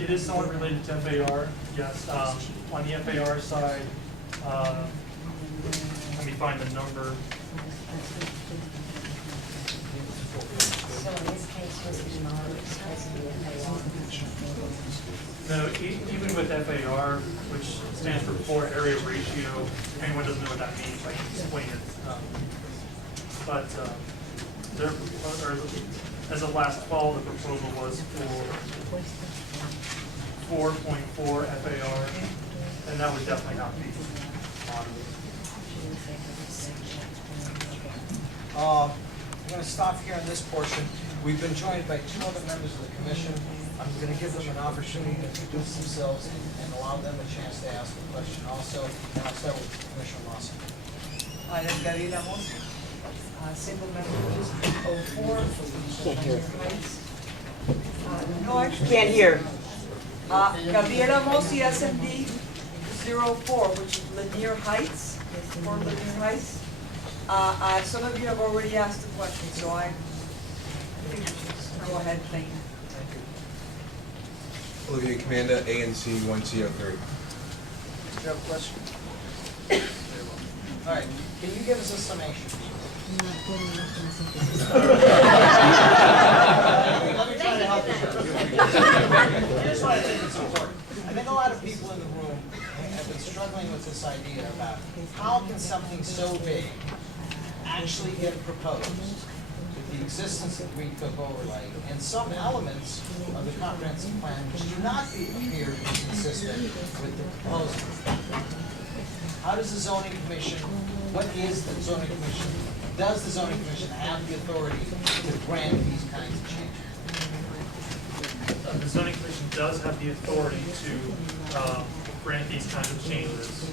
It is somewhat related to FAR, yes. On the FAR side, let me find the number. So in this case, was it not supposed to be No, even with FAR, which stands for floor area ratio, if anyone doesn't know what that means, I can explain it. But as of last fall, the proposal was for 4.4 FAR, and that would definitely not be monitored. I'm going to stop here in this portion. We've been joined by two other members of the commission. I'm going to give them an opportunity to introduce themselves and allow them a chance to ask a question also. And I'll start with Commissioner Lawson. Hi, I'm Gabriela Mossi, single member District 04 for Lanier Heights. No, actually. Can't hear. Gabriela Mossi, SMD 04, which is Lanier Heights, for Lanier Heights. Some of you have already asked the question, so I think we should just go ahead, thank you. Olivia Commander, ANC 1CO3. Do you have a question? All right. Can you give us a summation? Let me try to help you. Here's why I think it's important. I think a lot of people in the room have been struggling with this idea about how can something so big actually get proposed with the existence of Green Cook overlay and some elements of the comprehensive plan which do not appear to be consistent with the proposal. How does the zoning commission, what is the zoning commission, does the zoning commission have the authority to grant these kinds of changes? The zoning commission does have the authority to grant these kinds of changes.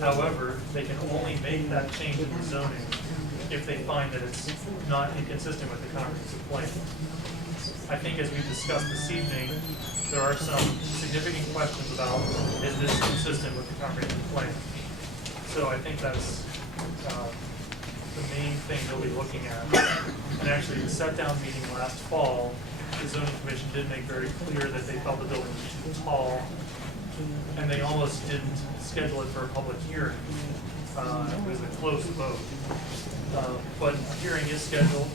However, they can only make that change in the zoning if they find that it's not inconsistent with the comprehensive plan. I think as we discussed this evening, there are some significant questions about, is this consistent with the comprehensive plan? So I think that's the main thing they'll be looking at. And actually, the set-down meeting last fall, the zoning commission did make very clear that they felt the building was too tall, and they almost didn't schedule it for a public hearing. It was a close vote. But a hearing is scheduled.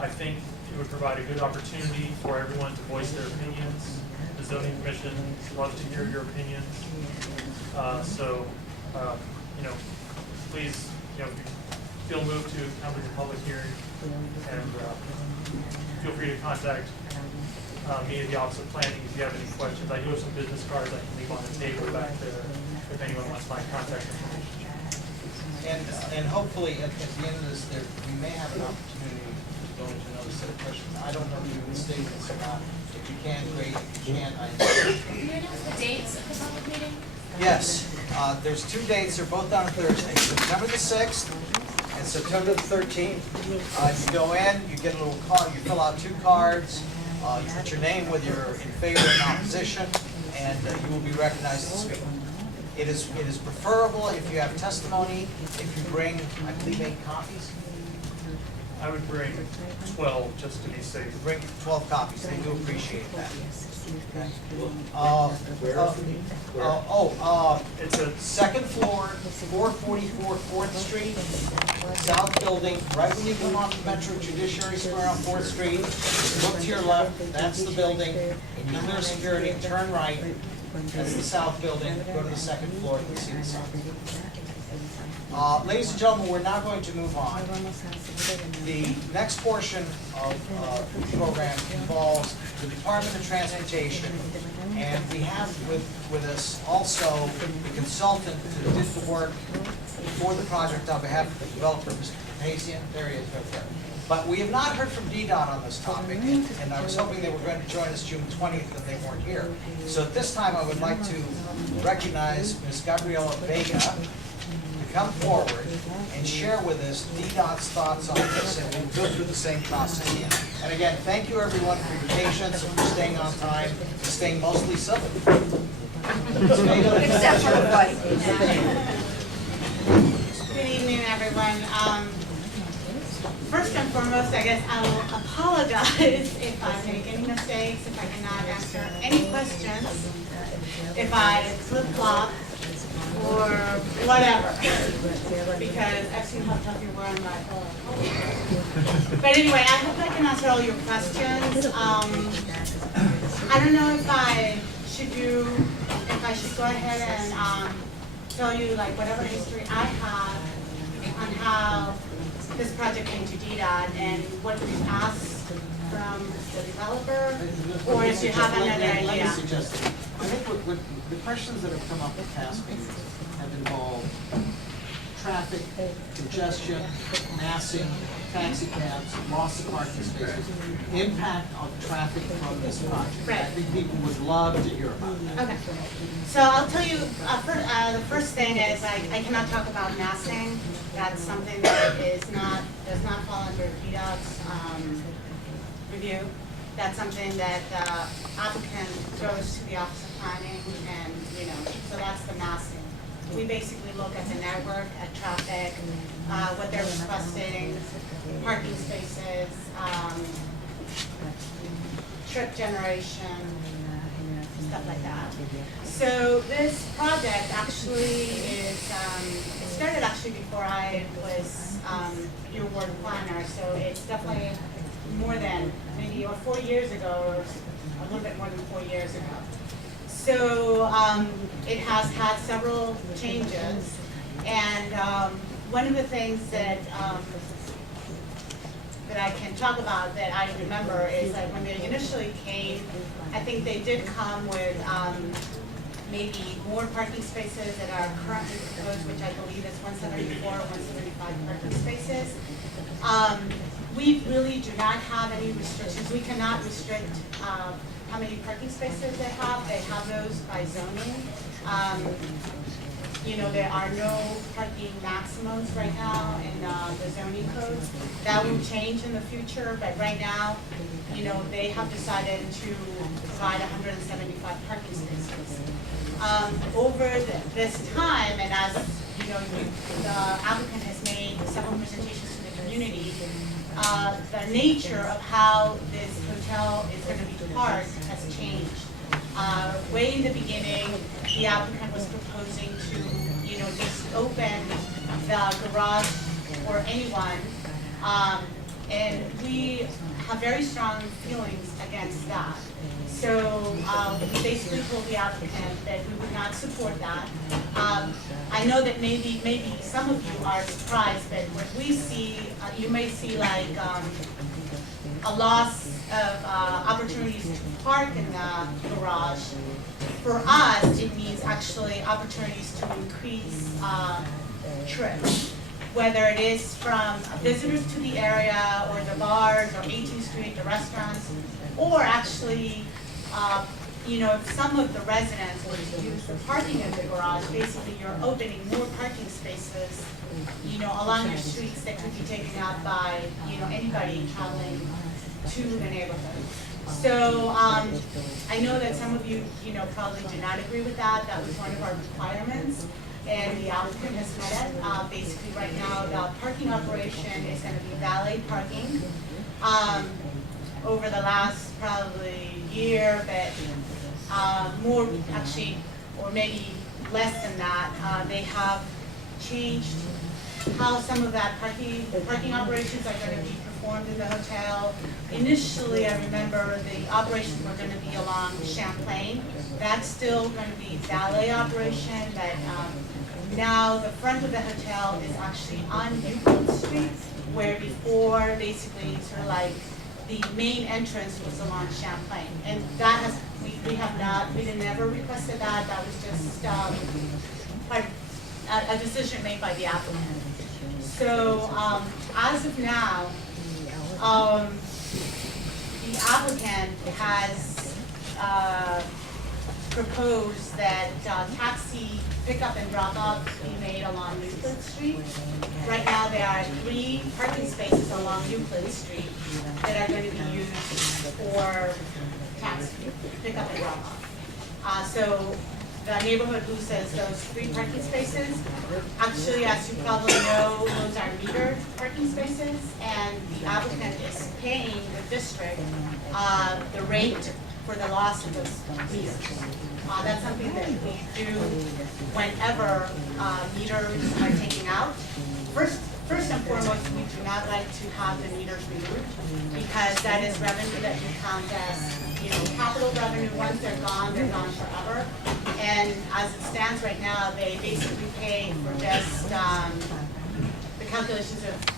I think it would provide a good opportunity for everyone to voice their opinions. The zoning commission loves to hear your opinions. Please, if you feel moved to come to the public hearing, and feel free to contact me at the Office of Planning if you have any questions. I do have some business cards I can leave on the table back there if anyone wants my contact information. And hopefully at the end of this, we may have an opportunity to go into another set of questions. I don't know if you would state this or not. If you can, great. If you can't, I understand. Can you announce the dates of the public meeting? Yes, there's two dates. They're both on Thursday, September the 6th and September the 13th. You go in, you get a little card, you fill out 2 cards, you put your name whether you're in favor or in opposition, and you will be recognized to speak. It is preferable if you have testimony, if you bring, I believe, 8 copies. I would bring 12 just to be safe. Bring 12 copies. They do appreciate that. Okay. It's a second floor, 444 4th Street, South Building, right when you come off the Metro Judiciary Square on 4th Street. Look to your left, that's the building, and you clear security, turn right, that's the South Building, go to the second floor, you can see the South. Ladies and gentlemen, we're now going to move on. The next portion of the program involves the Department of Transportation, and we have with us also the consultant who did the work for the project on behalf of the developer, Mr. Pazian. There he is right there. But we have not heard from DDOT on this topic, and I was hoping they were going to join us June 20th, and they weren't here. So at this time, I would like to recognize Ms. Gabriela Vega to come forward and share with us DDOT's thoughts on this, and we'll go through the same process again. And again, thank you everyone for your patience and for staying on time and staying mostly civil. Except for the fight. Good evening, everyone. first and foremost, I guess I will apologize if I make any mistakes, if I cannot answer any questions, if I flip-flop or whatever, because I've seen how tough you were on my But anyway, I hope I can answer all your questions. I don't know if I should go ahead and tell you like whatever history I have on how this project came to DDOT and what we've asked from the developer, or if you have another Let me idea. suggest, I think what the questions that have come up in past meetings have involved traffic, congestion, massing, taxi cabs, loss of parking spaces, impact of traffic from this project. I Right. think people would love to hear about that. Okay, so I'll tell you, the first thing is like, I cannot talk about massing. That's something that does not fall under DDOT's review. That's something that the applicant goes to the Office of Planning and, so that's the massing. We basically look at the network, at traffic, what they're requesting, parking spaces, trip generation, stuff like that. So this project actually is, it started actually before I was your ward planner, so it's definitely more than maybe 4 years ago, or a little bit more than 4 years ago. So it has had several changes, and one of the things that I can talk about that I remember is like when they initially came, I think they did come with maybe more parking spaces that are currently proposed, which I believe is 174, 175 parking spaces. We really do not have any restrictions. We cannot restrict how many parking spaces they have. They have those by zoning. There are no parking maximums right now in the zoning codes. That will change in the future, but right now, they have decided to provide 175 parking spaces. Over this time, and as the applicant has made several presentations to the community, the nature of how this hotel is going to be parked has changed. Way in the beginning, the applicant was proposing to, just open the garage for anyone, and we have very strong feelings against that. So we basically told the applicant that we would not support that. I know that maybe some of you are surprised, but what we see, you may see like a loss of opportunities to park in the garage. For us, it means actually opportunities to increase trips, whether it is from visitors to the area or the bars or 18th Street, the restaurants, or actually, if some of the residents were to use the parking in the garage, basically you're opening more parking spaces, along your streets that could be taken up by, anybody traveling to the neighborhood. So I know that some of you, probably do not agree with that. That was one of our requirements, and the applicant has met it. Basically, right now, the parking operation is going to be valet parking. Over the last probably year, but more actually, or maybe less than that, they have changed how some of that parking operations are going to be performed in the hotel. Initially, I remember the operations were going to be along Champlain. That's still going to be valet operation, but now the front of the hotel is actually on Euclid Street, where before basically sort of like the main entrance was along Champlain. And that has, we never requested that. That was just a decision made by the applicant. So as of now, the applicant has proposed that taxi pickup and drop off be made along Euclid Street. Right now, there are 3 parking spaces along Euclid Street that are going to be used for taxi pickup and drop off. So the neighborhood loses those free parking spaces. Actually, as you probably know, those are metered parking spaces, and the applicant is paying the district, the rate for the loss of those meters. That's something that we do whenever, meters are taken out. First and foremost, we do not like to have the meters removed, because that is revenue that we count as, capital revenue. Once they're gone forever. And as it stands right now, they basically pay for just, the calculations of